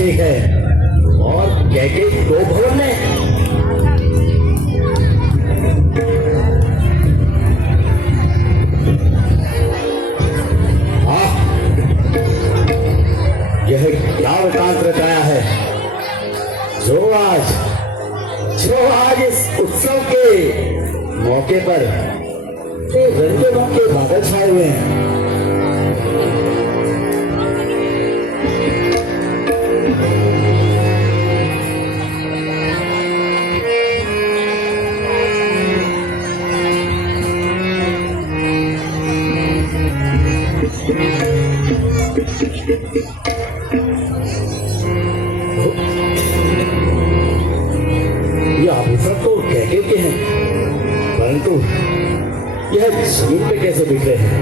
अभिषेक है और कैकेयी 2 भवन में। यह क्या वृतांत रचाया है जो आज इस उत्सव के मौके पर रंगों के बादल छाए हुए हैं। ये आभूषण तो कैकेयी के हैं, परंतु यह जमीन पे कैसे बिखरे हैं?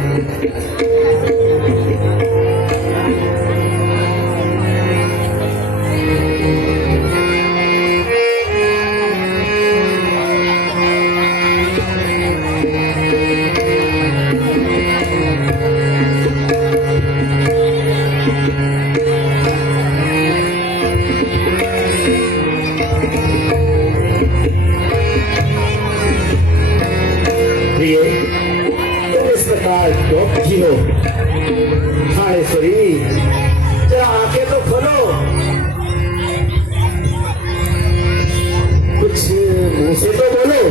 हो थानेश्वरी, जरा आंखें तो खोलो, कुछ मुंह से तो बोलो।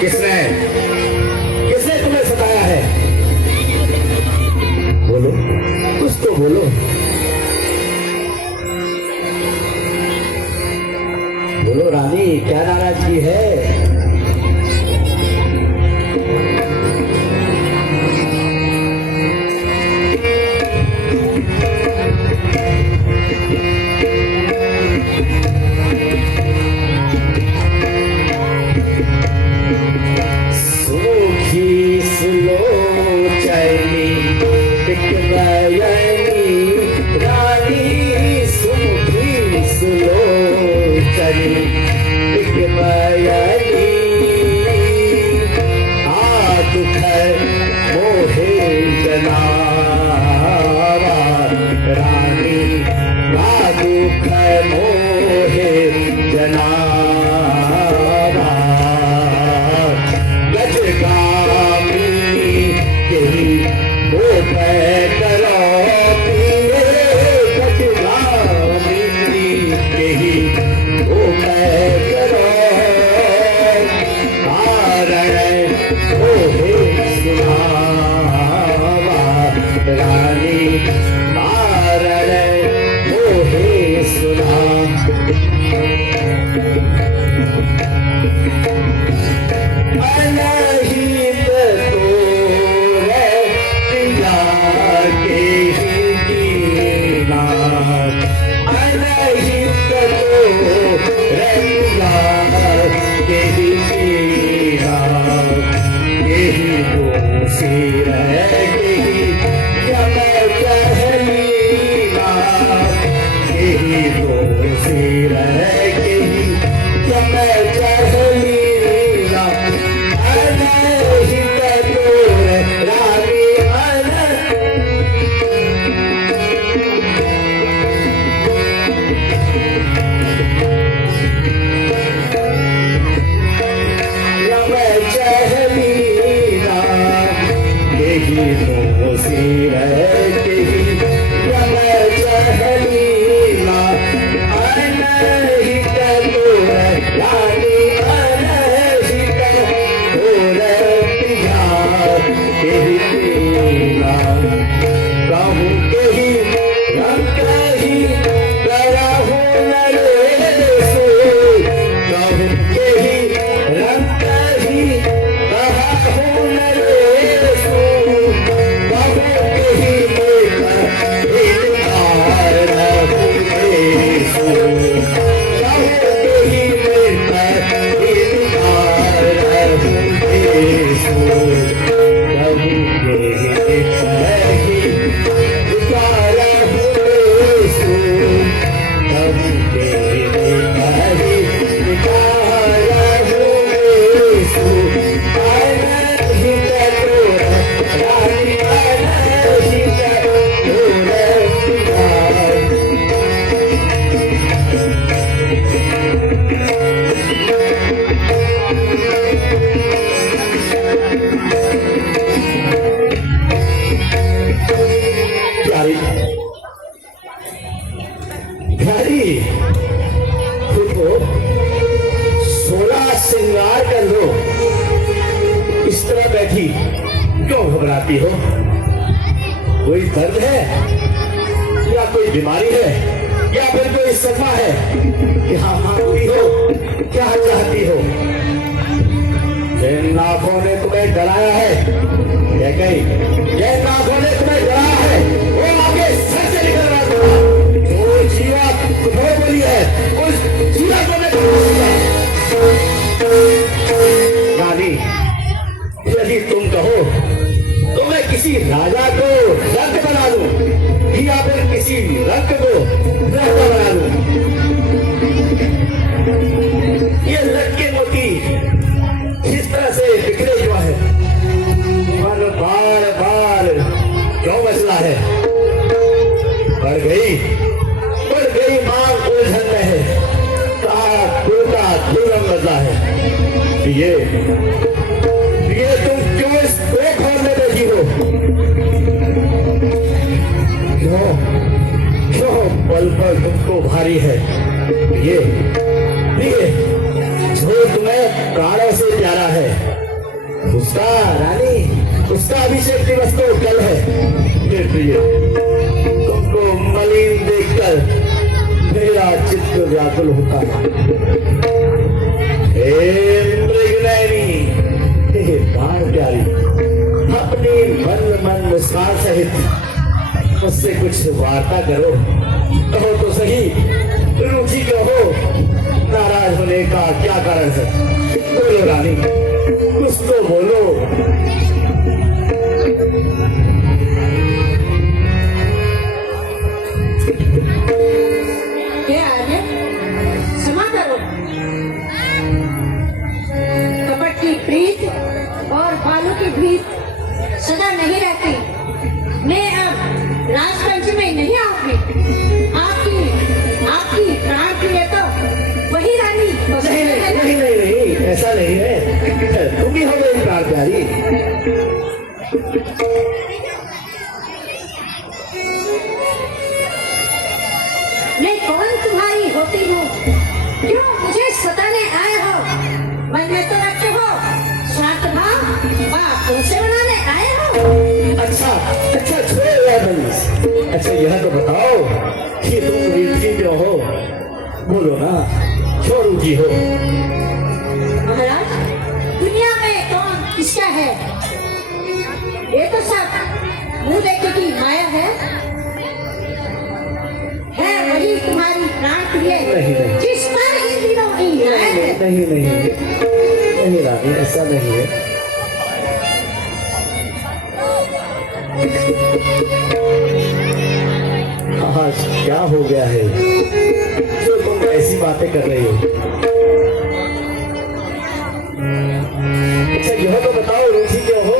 किसने तुम्हें सताया है? बोलो, कुछ तो बोलो। बोलो रानी, क्या नाराजगी है? क्यों घबराती हो? कोई दर्द है या कोई बीमारी है या फिर कोई सदमा है? क्या मांगती हो, क्या चाहती हो? जिन नाखों ने तुम्हें डराया है, ये कहीं जिन नाखों ने तुम्हें डराया है वो आगे सर से निकल रहा था। जो जीवा तुम्हें बोली है उस जीवा को मैं रानी, यदि तुम कहो तो मैं किसी राजा को रंग बना दूं या फिर किसी रंग को राजा बना दूं। ये लटके मोती किस तरह से बिखरे हुआ है, मन बार बार क्यों मचला है? बढ़ गई मांग उलझन में है, कहा टूटा दुर्गम बदला है। ये तुम क्यों इस बेखौफ में बैठी हो? क्यों पल पर तुमको भारी है? ये जो तुम्हें प्राणों से प्यारा है, उसका रानी, उसका अभिषेक दिवस तो कल है। फिर प्रिय, तुमको मलिन देखकर मेरा चित्त व्याकुल होता है। मृगनयनी, प्राण प्यारी, अपनी मन मुस्कान सहित मुझसे कुछ वार्ता करो। कहो तो सही, रुचि क्यों हो? नाराज होने का क्या कारण है? बोलो रानी, कुछ तो बोलो। क्षमा करो, कपट की प्रीत और बालों की भीत सदा नहीं रहती। मैं अब राजपंच में नहीं आऊंगी। आपकी प्राण प्रिय तो वही रानी। नहीं, ऐसा नहीं है। तुम ही हो मेरी प्राण प्यारी। मैं कौन तुम्हारी होती हूँ? क्यों मुझे सताने आए हो? मन में तो रखते हो स्वार्थ भाव, बाप तुमसे बनाने आए हो। अच्छा छोड़ो यार बंस। अच्छा यह तो बताओ कि तुम रुचि क्यों हो? बोलो ना, क्यों रुचि हो? महाराज, दुनिया में कौन किसका है? ये तो सब मुंह देखे की माया है वही तुम्हारी प्राण प्रिय नहीं। जिस पर इन दिनों की राय है। नहीं रानी, ऐसा नहीं है। आज क्या हो गया है जो तुम ऐसी बातें कर रही हो? अच्छा यह तो बताओ, रुचि क्यों हो?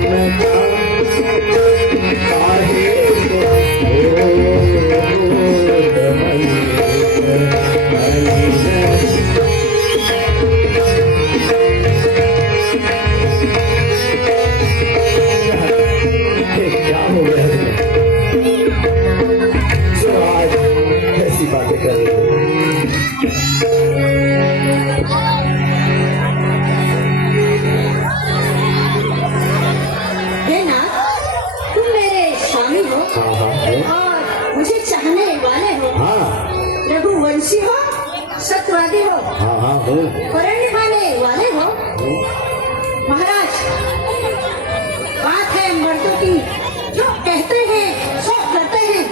मैं काहे क्या हो गया जो आज ऐसी बातें कर रही हो? हे नाथ, तुम मेरे स्वामी हो हाँ हाँ हाँ और मुझे चाहने वाले हो। हाँ रघुवंशी हो, सत्यवादी हो, हाँ हाँ हूँ वरण निभाने वाले हो। महाराज, बात है मर्दों की, जो कहते हैं सो करते हैं।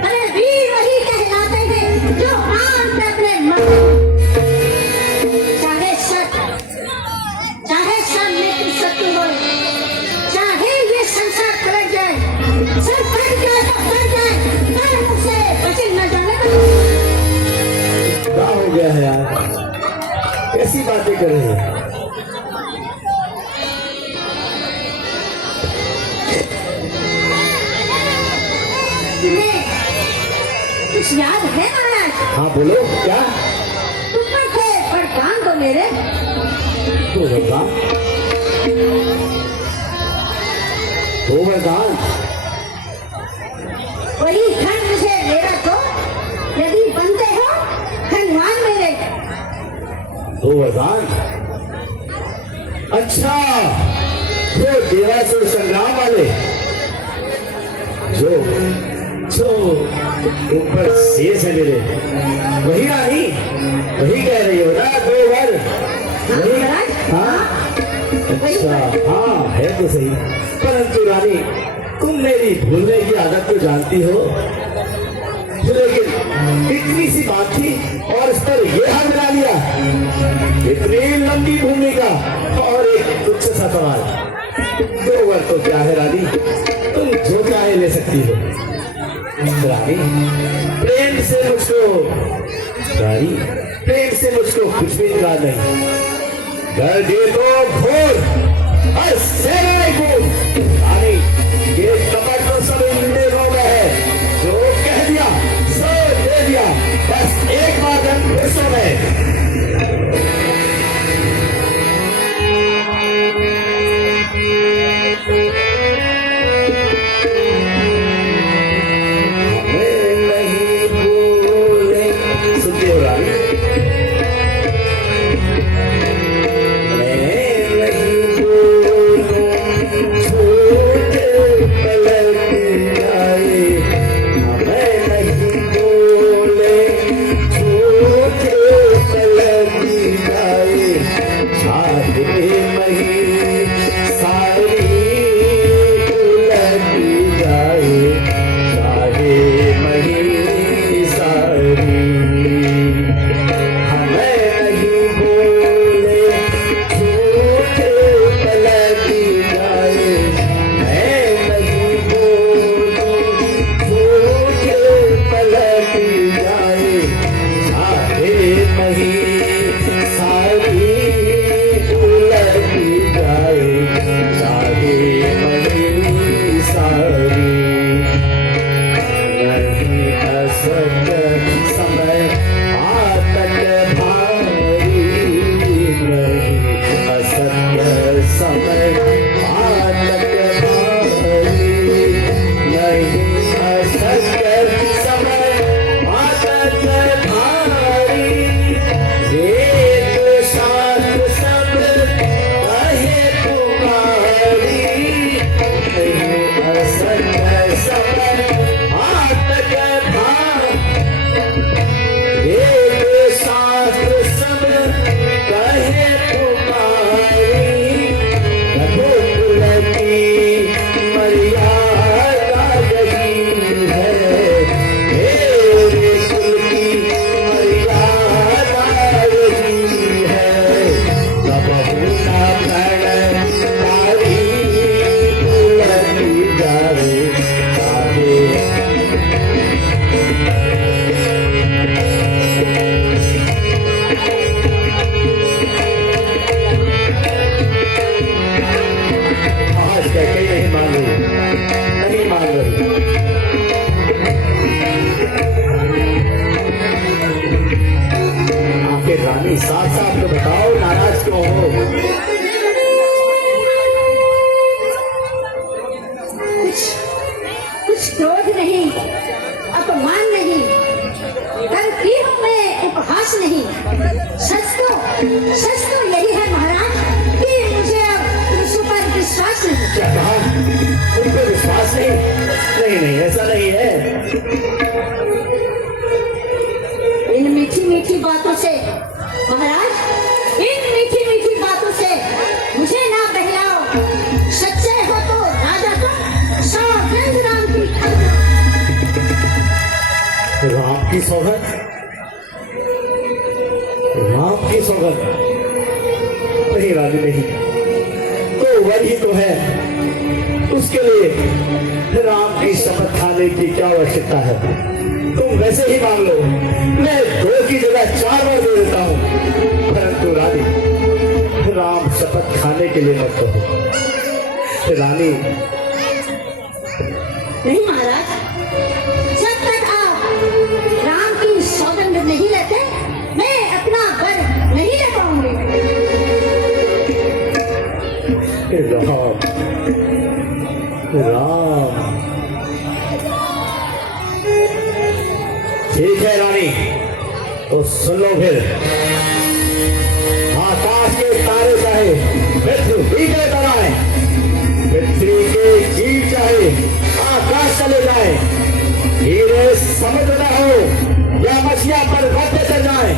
अरे वीर वही कहलाते हैं जो प्राण पे अपने मर्द, चाहे सब लेकिन शत्रु हो, चाहे ये संसार पलट जाए, सर फट जाए तो फट जाए, पर मुझसे बचे न जाने को। क्या हो गया है यार, कैसी बातें कर रहे हैं? तुम्हें कुछ याद है महाराज? हाँ बोलो क्या? तुम पर थे वरदान दो मेरे। तो वरदान, तो वरदान वही धन मुझे मेरा दो, यदि बनते हो धनवान मेरे। तो वरदान, अच्छा जो देवासुर संग्राम वाले, जो जो ऊपर शेष है मेरे, वही रानी, वही कह रही हो ना? दो वर वही? महाराज, हाँ अच्छा हाँ है तो सही, परंतु रानी तुम मेरी भूलने की आदत तो जानती हो, लेकिन इतनी सी बात थी और इस पर ये हाथ मिला लिया। इतनी लंबी भूमिका और एक तुच्छ सा सवाल। दो वर तो क्या है रानी, तुम जो चाहे ले सकती हो। रानी प्रेम से मुझको, रानी प्रेम से मुझको कुछ भी इनकार नहीं। कर दे तो घोर और सेना घोर। रानी ये कपट तो सब इन लोगों में है, जो कह दिया सो दे दिया, बस एक बात है विश्व में। सारी उपहास नहीं। सच तो यही है महाराज कि मुझे अब उस पर विश्वास नहीं। क्या कहा? उन पर विश्वास नहीं? नहीं नहीं, ऐसा नहीं है। इन मीठी मीठी बातों से महाराज, इन मीठी मीठी बातों से मुझे ना बहलाओ। सच्चे हो तो राजा तुम, सौगंध राम की खाओ। राम की सौगंध? राम की सौगंध? नहीं रानी नहीं, तो वही तो है। उसके लिए राम की शपथ खाने की क्या आवश्यकता है? तुम वैसे ही मांग लो, मैं 2 की जगह 4 बार दे देता हूँ। परंतु रानी, राम शपथ खाने के लिए मत कहो। रानी नहीं महाराज, जब तक आप राम की सौगंध नहीं लेते, मैं अपना वर नहीं ले पाऊंगी। राम राम, ठीक है रानी, तो सुन लो फिर। आकाश के तारे चाहे पृथ्वी के बनाए, पृथ्वी के जीव चाहे आकाश चले जाए, हीरे समुद्र न हो या मछलियां पर्वत पे चल जाए,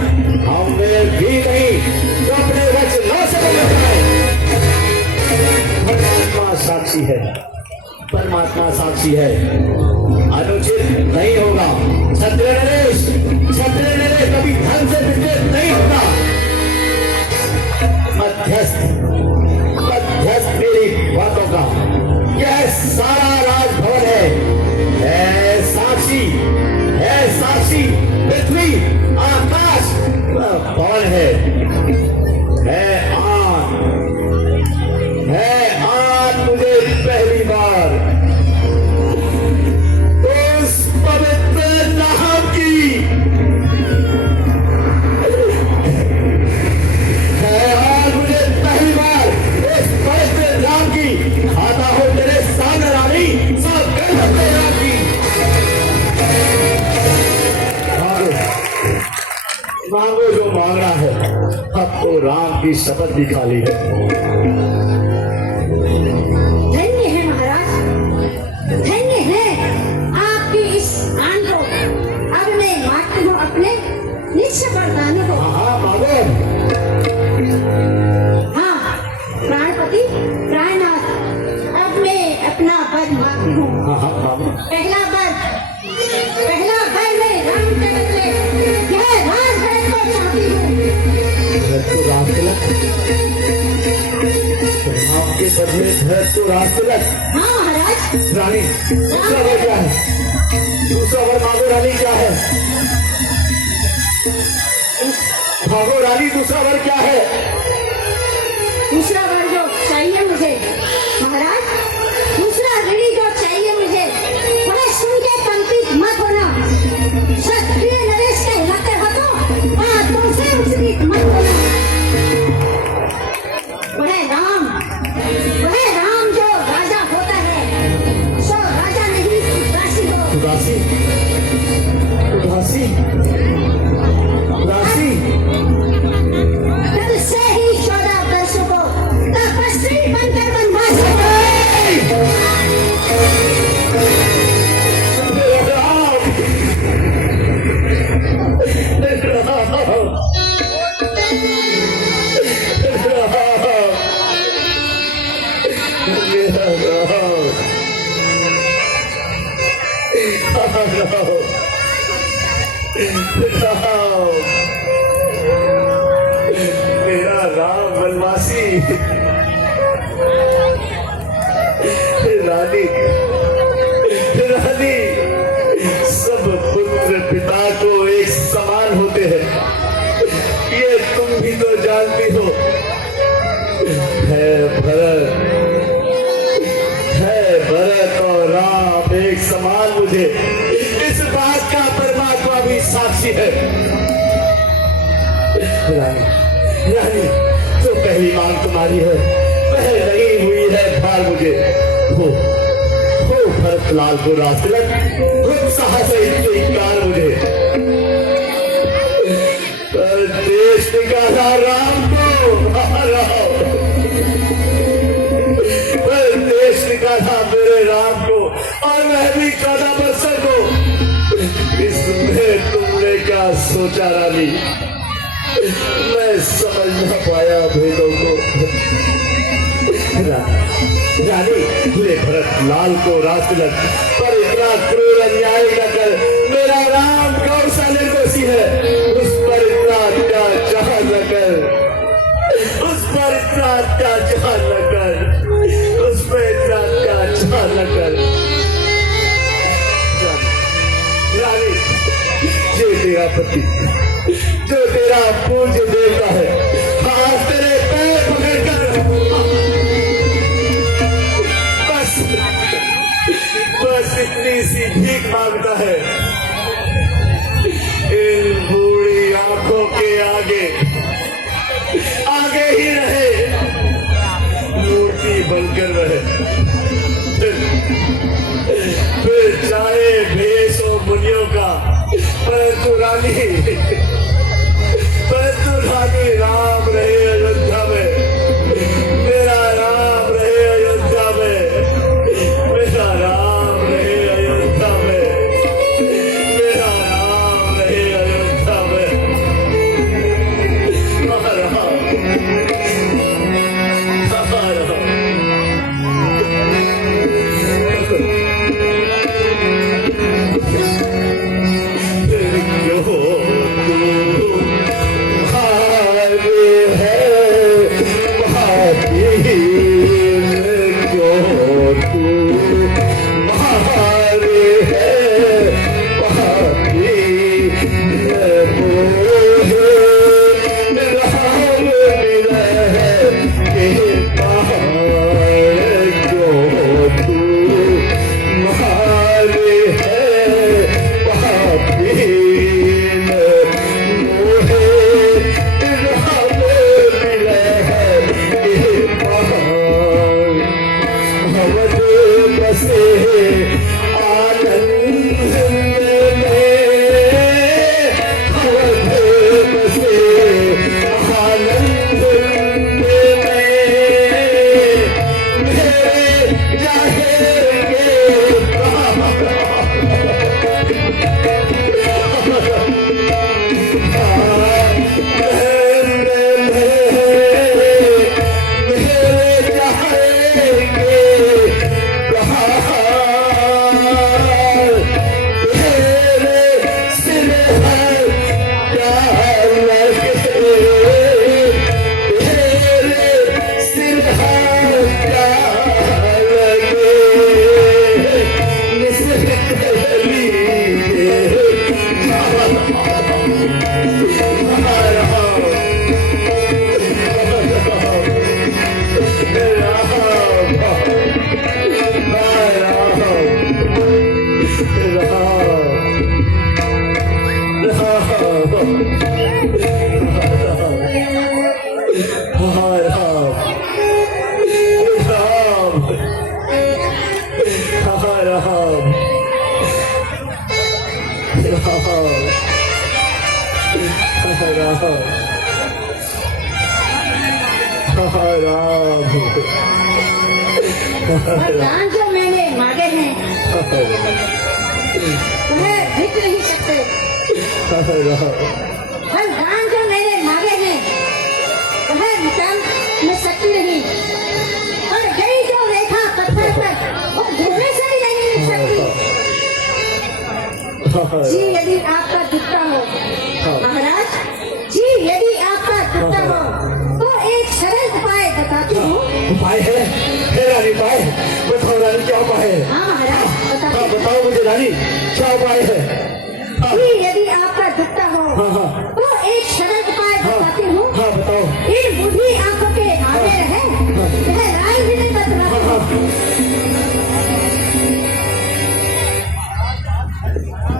हमें भी नहीं जो अपने वचनों से बदल जाए। परमात्मा साक्षी है, परमात्मा साक्षी है, अनुचित नहीं होगा। क्षत्रिय नरेश कभी धन से विचलित नहीं होगा। मध्यस्थ मेरी बातों का यह सारा राजभवन है साक्षी पृथ्वी आकाश पवन है आन मुझे पहली बार उस पवित्र नाम की है, आन मुझे पहली बार उस पवित्र नाम की खाता हो तेरे सामने रानी, सब गणपत राम की। मांगो जो मांगना है, अब तो राम की शपथ भी खाली है। धन्य है महाराज, धन्य है आपकी इस आन को। अब मैं मांगती हूँ अपने निज वरदानों को। हाँ मांगो। हाँ प्राणपति प्राणनाथ, अब मैं अपना वर मांगती हूँ। हाँ मांगो। पहला वर मैं रामचंद्र से यह राजभवन को चाहती हूँ। तो राम तिलक, राम के बदले धरत तो राम तिलक। हाँ महाराज। रानी दूसरा वर क्या है? दूसरा वर मांगो रानी, क्या है? मांगो रानी, दूसरा वर क्या है? दूसरा वर जो चाहिए मुझे महाराज, दूसरा ऋणी जो चाहिए मुझे, वह सुन के कंपित मत होना। क्षत्रिय नरेश कहलाते हो तो बातों से उचित मत होना। वह राम जो राजा होता है, सो राजा नहीं उदासी हो। उदासी तब से ही 14 वर्षों को तपस्वी बनकर वनवास मेरा राम वनवासी। रानी सब पुत्र पिता को एक समान होते हैं, ये तुम भी तो जानती हो। है भरत और राम एक समान, मुझे इस बात का परमात्मा भी साक्षी है। रानी जो पहली मांग तुम्हारी है वह नहीं हुई है भार मुझे। हो भरत लाल को रास्तिलक उत्साह से स्वीकार मुझे। देश निकाला राम को, देश निकाला मेरे राम को, और मैं भी 14 वर्षों को। इसमें तुमने क्या सोचा रानी? मैं समझ न पाया भेदों को। रानी, ले भरत लाल को राजतिलक, पर इतना क्रूर अन्याय न कर। मेरा राम कौन सा निर्दोषी है? उस पर इतना अत्याचार न कर, उस पर इतना अत्याचार न कर, उस पर इतना अत्याचार न कर। रानी, जो तेरा पति, जो तेरा पूज्य देवता है, आज तेरे पैर पकड़कर बस इतनी सी भीख मांगता है। इन बूढ़ी आंखों के आगे आगे ही रहे, मूर्ति बनकर रहे। फिर चाहे भेष हो मुनियों का, परंतु रानी राम रहे अयोध्या में, मेरा राम रहे अयोध्या में, मेरा राम रहे अयोध्या में, मेरा राम रहे अयोध्या में। वरदान जो मैंने मांगे हैं तुम्हें जीत नहीं सकते। वरदान जो मैंने मांगे हैं तुम्हें मिटा मैं सकती नहीं, और गई जो रेखा पत्थर पर वो धोने से भी नहीं मिट सकती। जी यदि आपका दुखता हो महाराज, जी यदि आपका दुखता हो तो एक सरल उपाय बताती हूँ। उपाय है रानी? उपाय बताओ रानी, क्या उपाय है? हाँ महाराज बताओ मुझे रानी, क्या उपाय है? जी यदि आपका दुखता हो तो एक सरल उपाय बताती हूँ। हाँ बताओ। इन बूढ़ी आंखों के आगे रहे यह राय भी नहीं बतला।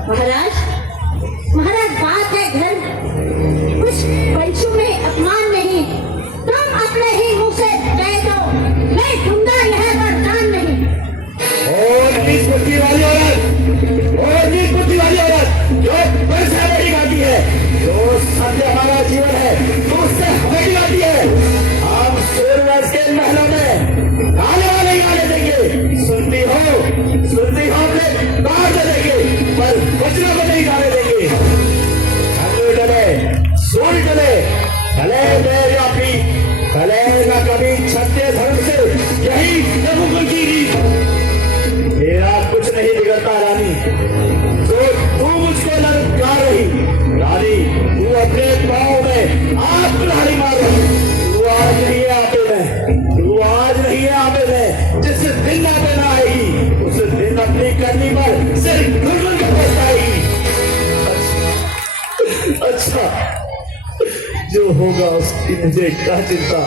महाराज बात है घर, कुछ पंचों में अपमान नहीं, तुम अपने ही मुंह से कह दो मैं दूंगा यह वरदान नहीं। और नीच बुद्धि वाली औरत, जो पैसा नहीं खाती है, जो सत्य हमारा हमारा जीवन है तो उससे हमें गिराती है। हम सूर्यवंश के महलों में आने वाले ही आने देंगे। सुनती हो अपने बाहर से देंगे पर वचनों को नहीं जाने देंगे। ठंड डले सूर्य डले भले व्यापी भले न कभी क्षत्रिय धर्म से यही प्रभु की मेरा कुछ नहीं बिगड़ता रानी। तो तू मुझको ललकार रही रानी, तू अपने पाँव में आप कुल्हाड़ी मार रही। तू आज नहीं है आपे में, तू आज नहीं है आपे में। जिस दिन आपे ना आएगी उस दिन अपनी करनी पर सिर्फ दुर्गुन के पछताएगी। अच्छा जो होगा उसकी मुझे क्या चिंता,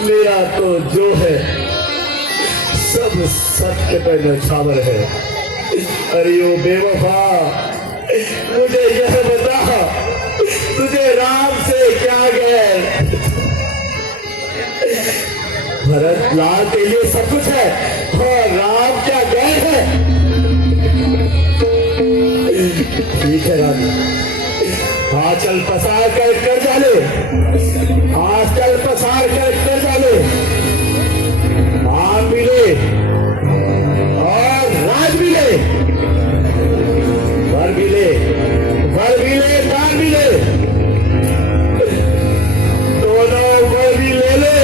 मेरा तो जो है सब सत्य पर नछावर है। अरे ओ बेवफा मुझे यह बता तुझे राम से क्या गैर। भरत लाल के लिए सब कुछ है और राम क्या गैर है। ठीक है रानी, आंचल पसार कर कर्जा ले, आंचल पसार कर कर्जा ले, नाम भी ले और राज भी ले, वर भी ले, दान भी ले, दोनों वर भी ले ले,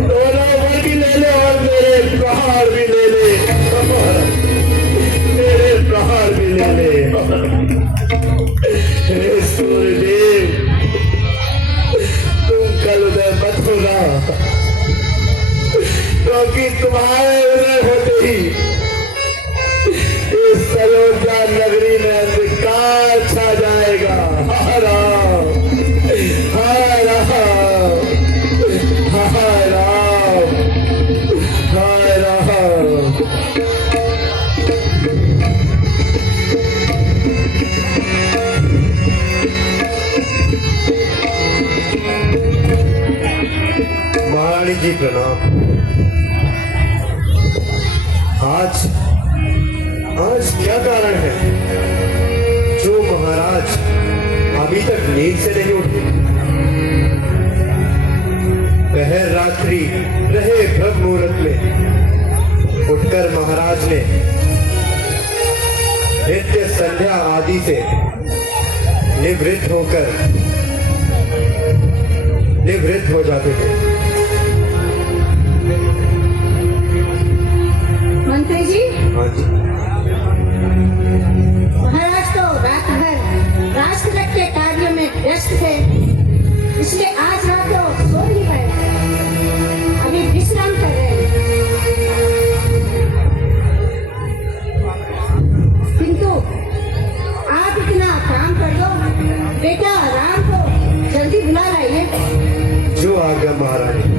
दोनों वर भी ले ले और मेरे प्रहार भी ले ले, मेरे प्रहार भी ले ले। हे सूर्यदेव तुम कल उदय मत होना, क्योंकि तुम्हारे उदय होते ही इस सरोजा नगरी में अंधकार छा जाएगा। हा राम, हा राम, हा राम, हा राम। महारानी जी प्रणाम। आज क्या कारण है जो महाराज अभी तक नींद से नहीं उठे? पहर रात्रि रहे ब्रह्म मुहूर्त में उठकर महाराज ने नित्य संध्या आदि से निवृत्त हो जाते थे। मंत्री जी, हाँ जी, महाराज तो रात भर राष्ट्र के कार्यों में व्यस्त थे, इसलिए आज रात को सो नहीं पाए, अभी विश्राम कर रहे हैं। किंतु आप इतना काम कर दो, बेटा राम को जल्दी बुला लाइए। जो आज्ञा महारानी।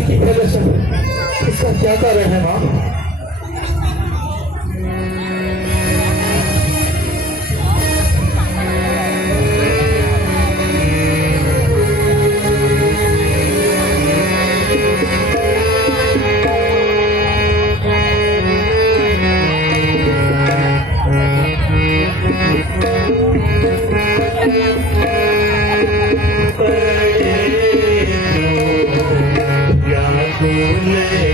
पिताजी की प्रदर्शन इसका क्या कारण है मां? या तूने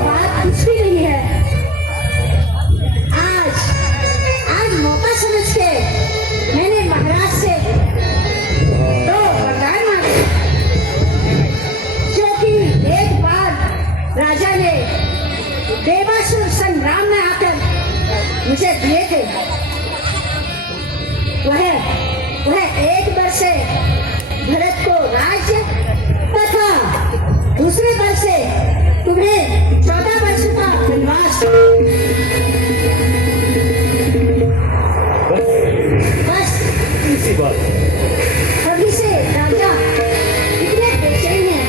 बात कुछ भी नहीं है। आज मौका समझ के मैंने महाराज से तो वरदान मांगे, जो कि एक बार राजा ने देवासुर संग्राम में आकर मुझे दिए थे। वह एक बार से भरत को राज्य तथा दूसरे बार से तुम्हें 14 वर्ष का वनवास। बस इसी बात अभी से राजा इतने बेचैन हैं।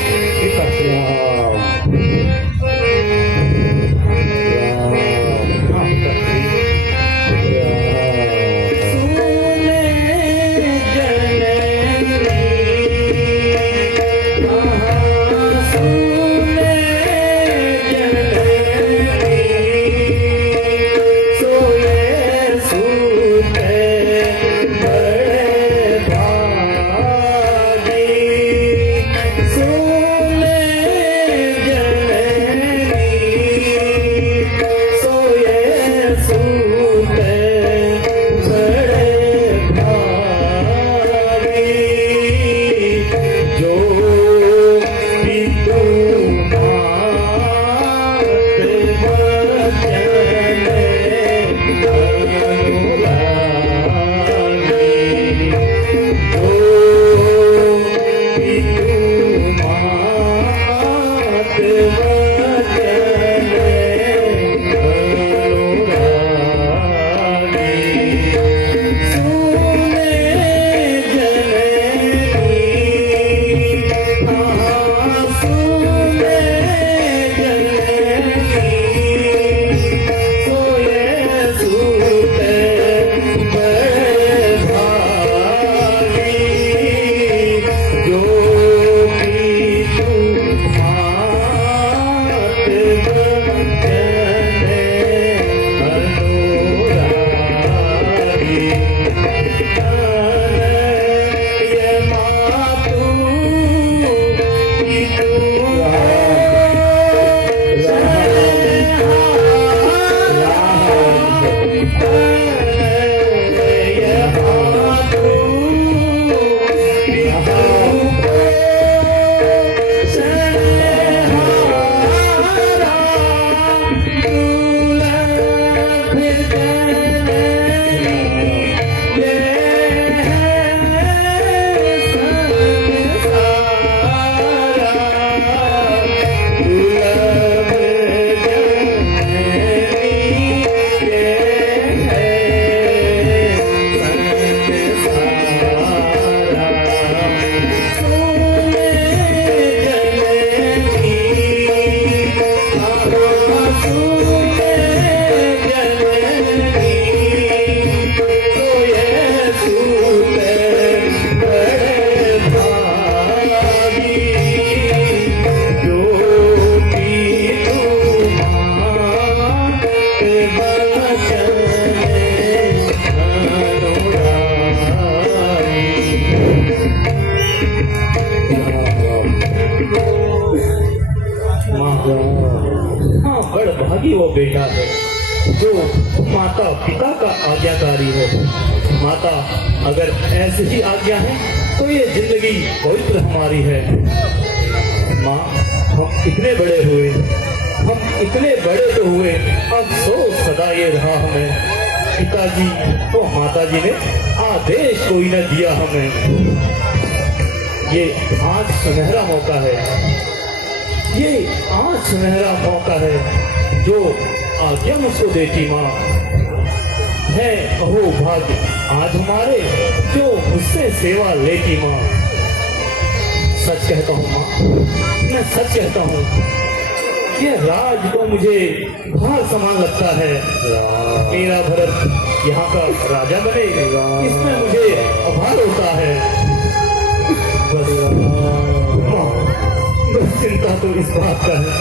बड़भागी वो बेटा है जो माता पिता का आज्ञाकारी है। माता अगर ऐसी ही आज्ञा है तो ये जिंदगी पवित्र हमारी है। माँ, हम इतने बड़े हुए, हम इतने बड़े तो हुए, अफसोस सदा ये रहा हमें, पिताजी तो माताजी ने आदेश कोई न दिया हमें। ये आज सुनहरा मौका है, ये आज सुनहरा मौका है जो आज्ञा मुझको देती माँ है। अहो भाग्य आज हमारे जो मुझसे सेवा लेती माँ। सच कहता हूँ माँ, मैं सच कहता हूँ, ये राज तो मुझे भार समान लगता है। मेरा भरत यहाँ का राजा बने, इसमें मुझे आभार होता है। बस चिंता तो इस बात का है,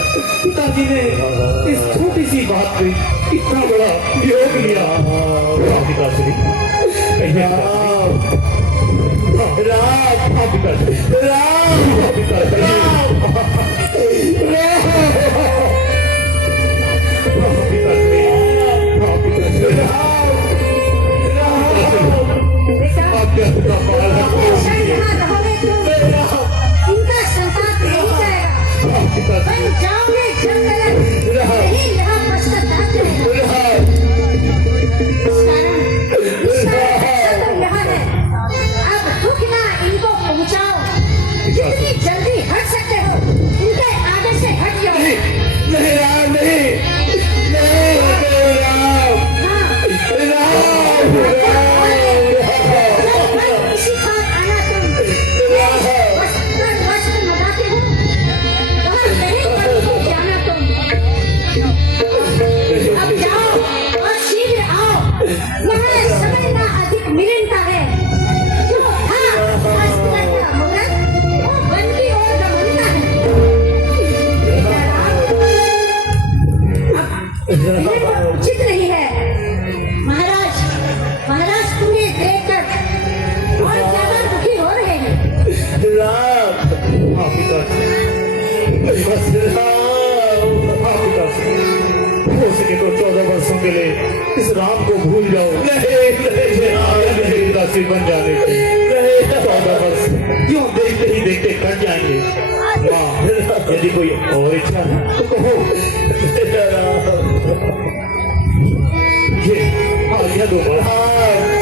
पिताजी ने इस छोटी सी बात पे इतना बड़ा योग लिया। पिताजी बन जाओगे जंगल यही यहाँ पश्चाताप रहेगा। इस कारण तुम यहाँ है। अब दुख ना इनको पहुँचाओ। जितनी जल्दी हट सकते हो उनके आगे से हट जाओ। नहीं राम, नहीं नहीं राम, हाँ राम, इसी बार आना तुम वस्त्र लगाते हो बाहर नहीं करके जाना तुम। अब जाओ और शीघ्र आओ। यहाँ समय का अधिक मिलनता है। जो था अस्त्र का मुहूर्त वो वन की ओर गमनता है। अब ये उचित नहीं है। महाराज महाराज तुम्हें देखकर और ज्यादा दुखी हो रहे हैं। राम, हाँ पिताजी, बस राम, हाँ पिताजी, हो सके तो 14 वर्षों के लिए इस राम को भूल जाओ। नहीं नहीं मेरे पिताजी बन जाने के नहीं 14 वर्ष क्यों देखते ही देखते कट जाएंगे। माँ, यदि कोई और इच्छा है तो कहो। ये हाँ, यह दो बार राम,